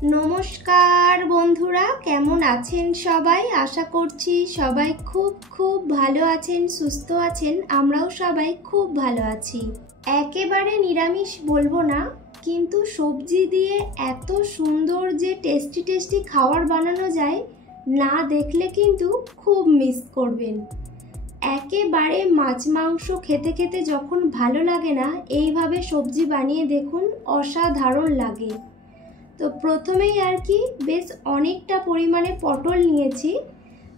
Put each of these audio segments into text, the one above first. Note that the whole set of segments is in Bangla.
নমস্কার বন্ধুরা, কেমন আছেন সবাই? আশা করছি সবাই খুব খুব ভালো আছেন, সুস্থ আছেন। আমরাও সবাই খুব ভালো আছি। একেবারে নিরামিষ বলবো না, কিন্তু সবজি দিয়ে এত সুন্দর যে টেস্টি টেস্টি খাবার বানানো যায়, না দেখলে কিন্তু খুব মিস করবেন। একেবারে মাছ মাংস খেতে খেতে যখন ভালো লাগে না, এইভাবে সবজি বানিয়ে দেখুন, অসাধারণ লাগে। তো প্রথমেই আর কি বেশ অনেকটা পরিমাণে পটল নিয়েছি।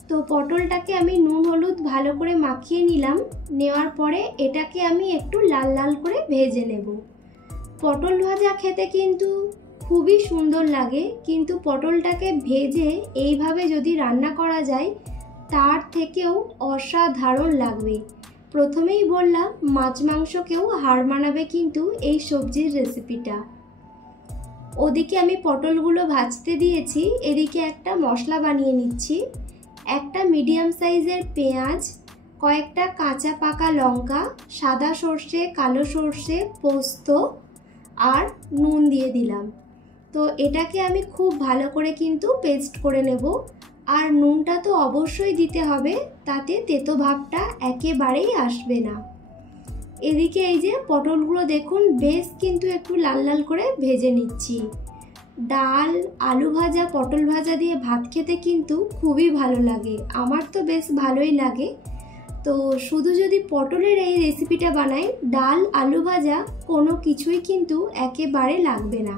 তো পটলটাকে আমি নুন হলুদ ভালো করে মাখিয়ে নিলাম। নেওয়ার পরে এটাকে আমি একটু লাল লাল করে ভেজে নেব। পটল ভাজা খেতে কিন্তু খুবই সুন্দর লাগে, কিন্তু পটলটাকে ভেজে এইভাবে যদি রান্না করা যায় তার থেকেও অসাধারণ লাগবে। প্রথমেই বললাম, মাছ মাংসকেও হার মানাবে কিন্তু এই সবজির রেসিপিটা। ওদিকে আমি পটলগুলো ভাজতে দিয়েছি, এদিকে একটা মশলা বানিয়ে নিচ্ছি। একটা মিডিয়াম সাইজের পেঁয়াজ, কয়েকটা কাঁচা পাকা লঙ্কা, সাদা সর্ষে, কালো সর্ষে, পোস্ত আর নুন দিয়ে দিলাম। তো এটাকে আমি খুব ভালো করে কিন্তু পেস্ট করে নেব। আর নুনটা তো অবশ্যই দিতে হবে, তাতে তেতো ভাবটা একেবারেই আসবে না। এদিকে এই যে পটলগুলো দেখুন বেশ কিন্তু একটু লাল লাল করে ভেজে নিচ্ছি। ডাল, আলু ভাজা, পটল ভাজা দিয়ে ভাত খেতে কিন্তু খুবই ভালো লাগে, আমার তো বেশ ভালোই লাগে। তো শুধু যদি পটলের এই রেসিপিটা বানাই, ডাল আলু ভাজা কোনো কিছুই কিন্তু একেবারে লাগবে না।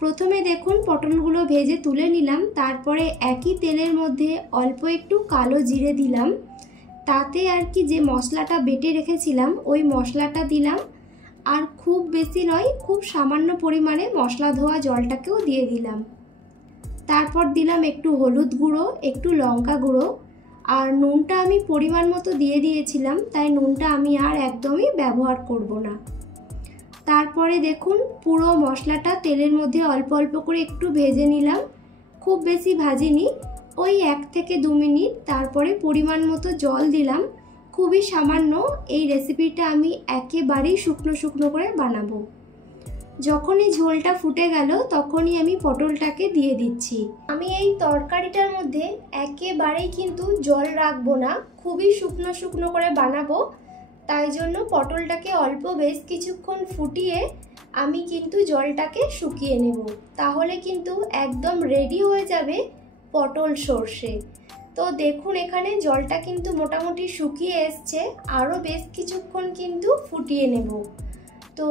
প্রথমে দেখুন পটলগুলো ভেজে তুলে নিলাম, তারপরে একই তেলের মধ্যে অল্প একটু কালো জিরে দিলাম। তাতে আর কি যে মশলাটা বেটে রেখেছিলাম ওই মশলাটা দিলাম। আর খুব বেশি নয়, খুব সামান্য পরিমাণে মশলা ধোয়া জলটাকেও দিয়ে দিলাম। তারপর দিলাম একটু হলুদ গুঁড়ো, একটু লঙ্কা গুঁড়ো, আর নুনটা আমি পরিমাণ মতো দিয়ে দিয়েছিলাম, তাই নুনটা আমি আর একদমই ব্যবহার করব না। তারপরে দেখুন পুরো মশলাটা তেলের মধ্যে অল্প অল্প করে একটু ভেজে নিলাম, খুব বেশি ভাজিনি, ওই 1 থেকে 2 মিনিট। তারপরে পরিমাণ মতো জল দিলাম, খুবই সামান্য। এই রেসিপিটা আমি একেবারেই শুকনো শুকনো করে বানাবো। যখনই ঝোলটা ফুটে গেল তখনই আমি পটলটাকে দিয়ে দিচ্ছি। আমি এই তরকারিটার মধ্যে একেবারেই কিন্তু জল রাখবো না, খুবই শুকনো শুকনো করে বানাবো। তাই জন্য পটলটাকে অল্প বেশ কিছুক্ষণ ফুটিয়ে আমি কিন্তু জলটাকে শুকিয়ে নেব, তাহলে কিন্তু একদম রেডি হয়ে যাবে পটল সর্ষে। তো দেখুন এখানে জলটা কিন্তু মোটামুটি শুকিয়ে এসছে, আরও বেশ কিছুক্ষণ কিন্তু ফুটিয়ে নেব। তো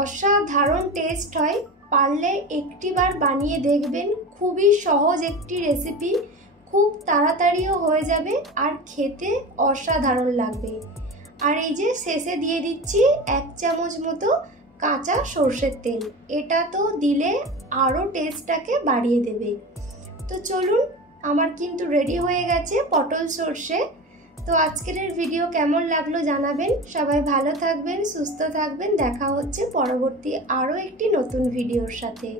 অসাধারণ টেস্ট হয়, পারলে একটিবার বানিয়ে দেখবেন। খুবই সহজ একটি রেসিপি, খুব তাড়াতাড়িও হয়ে যাবে আর খেতে অসাধারণ লাগবে। আর এই যে শেষে দিয়ে দিচ্ছি 1 চামচ মতো কাঁচা সর্ষের তেল, এটা তো দিলে আরও টেস্টটাকে বাড়িয়ে দেবে। তো চলুন, আমার কিন্তু রেডি হয়ে গেছে পটল সর্ষে। তো আজকের ভিডিও কেমন লাগলো জানাবেন। সবাই ভালো থাকবেন, সুস্থ থাকবেন। দেখা হচ্ছে পরবর্তী আরও একটি নতুন ভিডিওর সাথে।